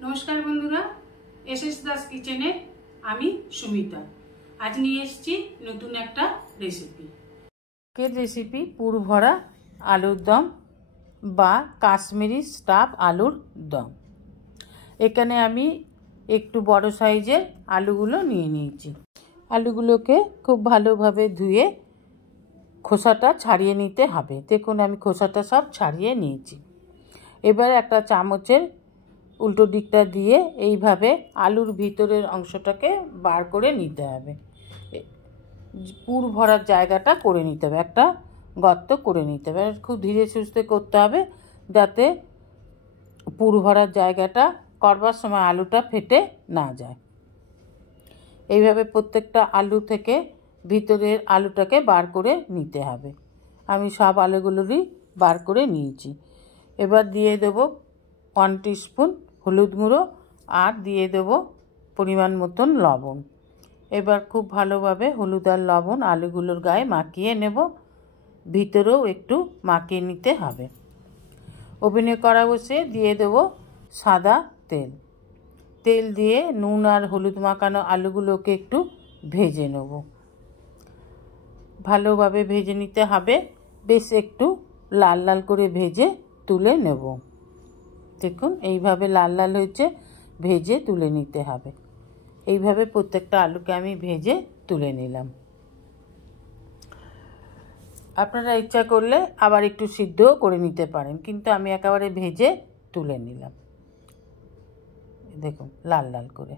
नमस्कार बंधुरा एसएस दास किचेने आमी सुमिता आज निये एसेछि नतून एकटा रेसिपि केर रेसिपि पुर भरा आलुर दम बा काश्मीरी स्टाफ आलुर दम। एखाने आमी एकटू बड़ो साइजेर आलुगुलो निये निয়েছি। आलुगुलोके खूब भालोभाবে धुए खोसाटा छाड़िए निते हबे। देखुन आमी खोसाटा सब छाड़िए निয়েছি। एबार एकटा चामचेर उल्टो दिकटा दिए এইভাবে आलुर भितरेर अंशटाके बार करे निते हबे। पुर भरार जायगाटा करे निते हबे, एकटा गर्त करे निते हबे। खूब धीरे सुस्ते करते हबे जाते पुर भरार जायगाटा करबार समय आलुटा फेटे ना जाय। এইভাবে प्रत्येकटा आलू थेके भितरेर आलुटाके बार करे निते हबे। आमी सब आलुगुलोरই बार करे निয়েছি। एबार दिए देब 1 टीस्पून हलुद गुঁড়ো और दिए देव परिमाण मतन लवण। एबार खूब भालोभाবে हलुद और लवण आलुगुलोर गाয়ে माखिए नेब। भितरेও एकटू माखिए निते हबे। ओभेने कड़ा बसिए दिए देव सादा तेल। तेल दिए नुन और हलुद माखानो आलुगुलोके एकटू भेजे नेब। भालोभाবে भेजे निते हबे। बेश एकटू लाल लाल करे भेजे तुले नेब। देखुन এইভাবে लाल लाल হয়েছে, भेजे तुले নিতে হবে। এইভাবে প্রত্যেকটা আলুকে আমি ভেজে তুলে নিলাম। আপনারা ইচ্ছা করলে আবার একটু সিদ্ধও করে নিতে পারেন, কিন্তু আমি একেবারে ভেজে তুলে নিলাম। দেখুন লাল লাল করে।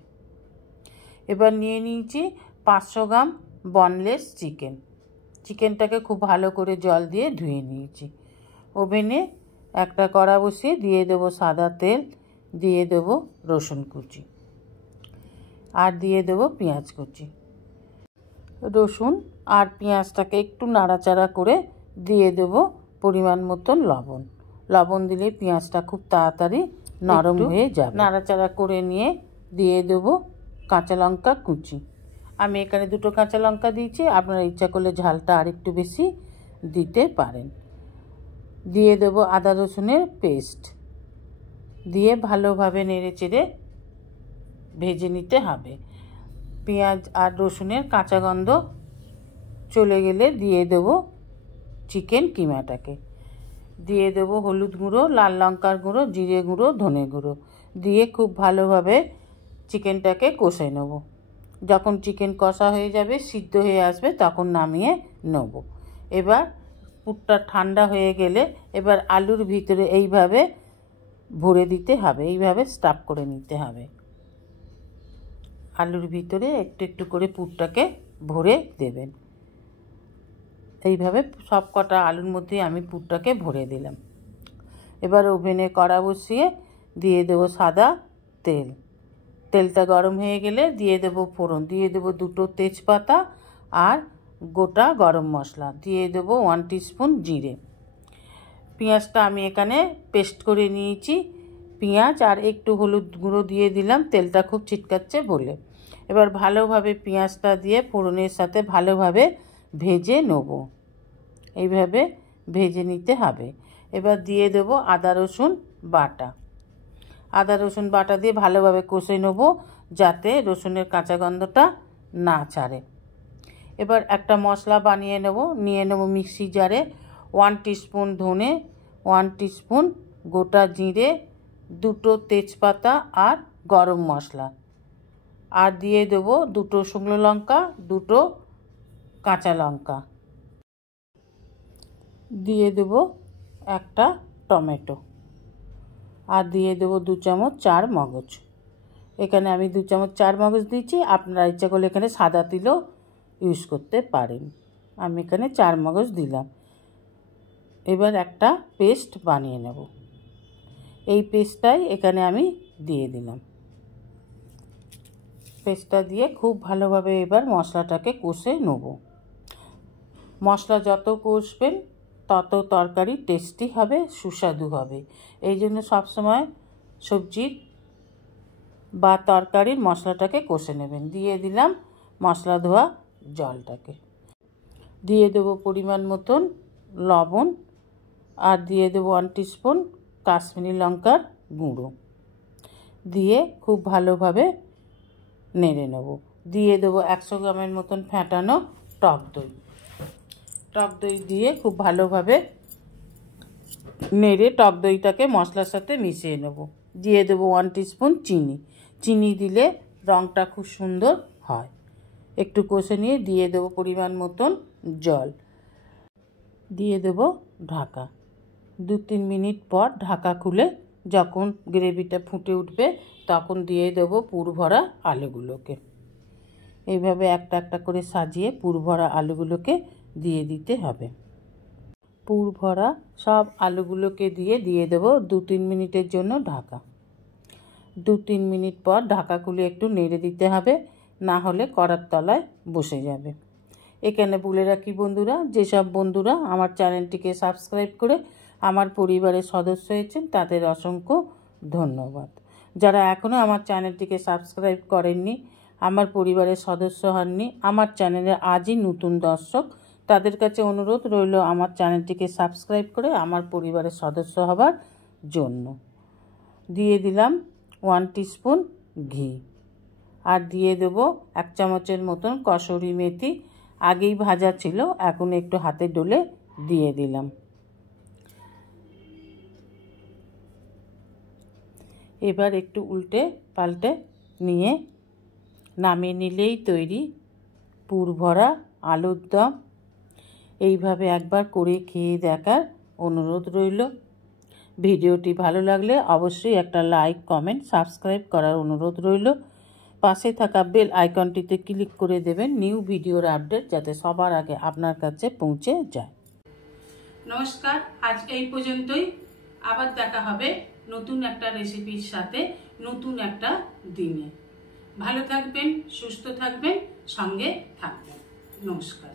এবার নিয়ে নিয়েছি 500 গ্রাম বনলেস চিকেন। চিকেনটাকে খুব ভালো করে জল দিয়ে ধুয়ে নিয়েছি। ওভেনে একটা কড়া বসিয়ে দিয়ে দেব সাদা তেল, দিয়ে দেব রসুন কুচি আর দিয়ে দেব পেঁয়াজ কুচি। রসুন আর পেঁয়াজটাকে একটু নাড়াচাড়া করে দিয়ে দেব পরিমাণ মতন লবণ। লবণ দিলে পেঁয়াজটা খুব তাড়াতাড়ি নরম হয়ে যাবে। নাড়াচাড়া করে নিয়ে দিয়ে দেব কাঁচা লঙ্কা কুচি। আমি এখানে 2টো কাঁচা লঙ্কা দিয়েছি, আপনারা ইচ্ছা করলে ঝালটা আরেকটু বেশি দিতে পারেন। দিয়ে দেব আদা রসুনের পেস্ট, দিয়ে ভালোভাবে নেড়েচেড়ে ভেজে নিতে হবে। পেঁয়াজ আর রসুনের কাঁচা গন্ধ চলে গেলে দিয়ে দেব চিকেন কিমাটাকে। দিয়ে দেব হলুদ গুঁড়ো, লাল লঙ্কার গুঁড়ো, জিরে গুঁড়ো, ধনে গুঁড়ো দিয়ে খুব ভালোভাবে চিকেনটাকে কষে নেব। যখন চিকেন কষা হয়ে যাবে, সিদ্ধ হয়ে আসবে, তখন নামিয়ে নেব। এবার পুরটা ঠান্ডা হয়ে গেলে এবার আলুর ভিতরে এইভাবে ভরে দিতে হবে, এইভাবে স্টাফ করে নিতে হবে। আলুর ভিতরে একটু একটু করে পুরটাকে ভরে দেবেন। এইভাবে সব কটা আলুর মধ্যে আমি পুরটাকে ভরে দিলাম। এবার ওভেনে কড়া বসিয়ে দিয়ে দেব সাদা তেল। তেলটা গরম হয়ে গেলে দিয়ে দেব ফোড়ন, দিয়ে দেব 2টো তেজপাতা আর গোটা গরম মশলা, দিয়ে দেব 1 টিস্পুন জিরে। পেঁয়াজটা আমি এখানে পেস্ট করে নিয়েছি। পেঁয়াজ আর একটু হলুদ গুঁড়ো দিয়ে দিলাম, তেলটা খুব ছিটকাচ্ছে বলে। এবার ভালোভাবে পেঁয়াজটা দিয়ে ফোড়নের সাথে ভালোভাবে ভেজে নেব। এইভাবে ভেজে নিতে হবে। এবার দিয়ে দেব আদা রসুন বাটা। আদা রসুন বাটা দিয়ে ভালোভাবে কষে নেব, যাতে রসুনের কাঁচা গন্ধটা না ছাড়ে। এবার একটা মশলা বানিয়ে নেব। নিয়ে নেব মিক্সি জারে 1 টিস্পুন ধনে, 1 টিস্পুন গোটা জিরে, 2টো তেজপাতা আর গরম মশলা, আর দিয়ে দেব 2টো শুকনো লঙ্কা, 2টো কাঁচা লঙ্কা, দিয়ে দেব একটা টমেটো, আর দিয়ে দেব 2 চামচ চার মগজ। এখানে আমি 2 চামচ চার মগজ দিচ্ছি, আপনারা ইচ্ছা করলে এখানে সাদা তিলও ইউজ করতে পারেন। আমি এখানে 4 মগজ দিলাম। এবার একটা পেস্ট বানিয়ে নেব। এই পেস্টটাই এখানে আমি দিয়ে দিলাম। পেস্টটা দিয়ে খুব ভালোভাবে এবার মশলাটাকে কষে নেব। মশলা যত কষবেন তত তরকারি টেস্টি হবে, সুস্বাদু হবে। এই জন্য সবসময় সবজির বা তরকারির মশলাটাকে কষে নেবেন। দিয়ে দিলাম মশলা ধোয়া জলটাকে, দিয়ে দেব পরিমাণ মতন লবণ, আর দিয়ে দেব 1 টিস্পুন কাশ্মীরি লঙ্কার গুঁড়ো। দিয়ে খুব ভালোভাবে নেড়ে নেব। দিয়ে দেবো 100 গ্রামের মতন ফেটানো টক দই। টক দই দিয়ে খুব ভালোভাবে নেড়ে টক দইটাকে মশলার সাথে মিশিয়ে নেব। দিয়ে দেবো 1 টিস্পুন চিনি। চিনি দিলে রঙটা খুব সুন্দর হয়। একটু কষে নিয়ে দিয়ে দেবো পরিমাণ মতন জল। দিয়ে দেবো ঢাকা। 2-3 মিনিট পর ঢাকা খুলে যখন গ্রেভিটা ফুটে উঠবে তখন দিয়ে দেবো পুর ভরা আলুগুলোকে। এইভাবে একটা একটা করে সাজিয়ে পুর ভরা আলুগুলোকে দিয়ে দিতে হবে। পুর ভরা সব আলুগুলোকে দিয়ে দেবো 2-3 মিনিটের জন্য ঢাকা। 2-3 মিনিট পর ঢাকা খুলে একটু নেড়ে দিতে হবে, না হলে কড়ার তলায় বসে যাবে। এখানে বলে রাখি বন্ধুরা, যেসব বন্ধুরা আমার চ্যানেলটিকে সাবস্ক্রাইব করে আমার পরিবারের সদস্য হয়েছেন তাদের অসংখ্য ধন্যবাদ। যারা এখনও আমার চ্যানেলটিকে সাবস্ক্রাইব করেননি, আমার পরিবারের সদস্য হননি, আমার চ্যানেলে আজই নতুন দর্শক, তাদের কাছে অনুরোধ রইল আমার চ্যানেলটিকে সাবস্ক্রাইব করে আমার পরিবারের সদস্য হবার জন্য। দিয়ে দিলাম 1 টিস্পুন ঘি আর দিয়ে দেব 1 চামচের মতন কসুরি মেথি। আগেই ভাজা ছিল, এখন একটু হাতে ডলে দিয়ে দিলাম। এবার একটু উল্টে পাল্টে নিয়ে নামিয়ে নিলেই তৈরি পুর ভরা আলুর দম। এইভাবে একবার করে খেয়ে দেখার অনুরোধ রইল। ভিডিওটি ভালো লাগলে অবশ্যই একটা লাইক, কমেন্ট, সাবস্ক্রাইব করার অনুরোধ রইল। পাশে থাকা বেল আইকনটিতে ক্লিক করে দেবেন নিউ ভিডিওর আপডেট যাতে সবার আগে আপনার কাছে পৌঁছে যায়। নমস্কার, আজ এই পর্যন্তই। আবার দেখা হবে নতুন একটা রেসিপির সাথে নতুন একটা দিনে। ভালো থাকবেন, সুস্থ থাকবেন, সঙ্গে থাকবেন। নমস্কার।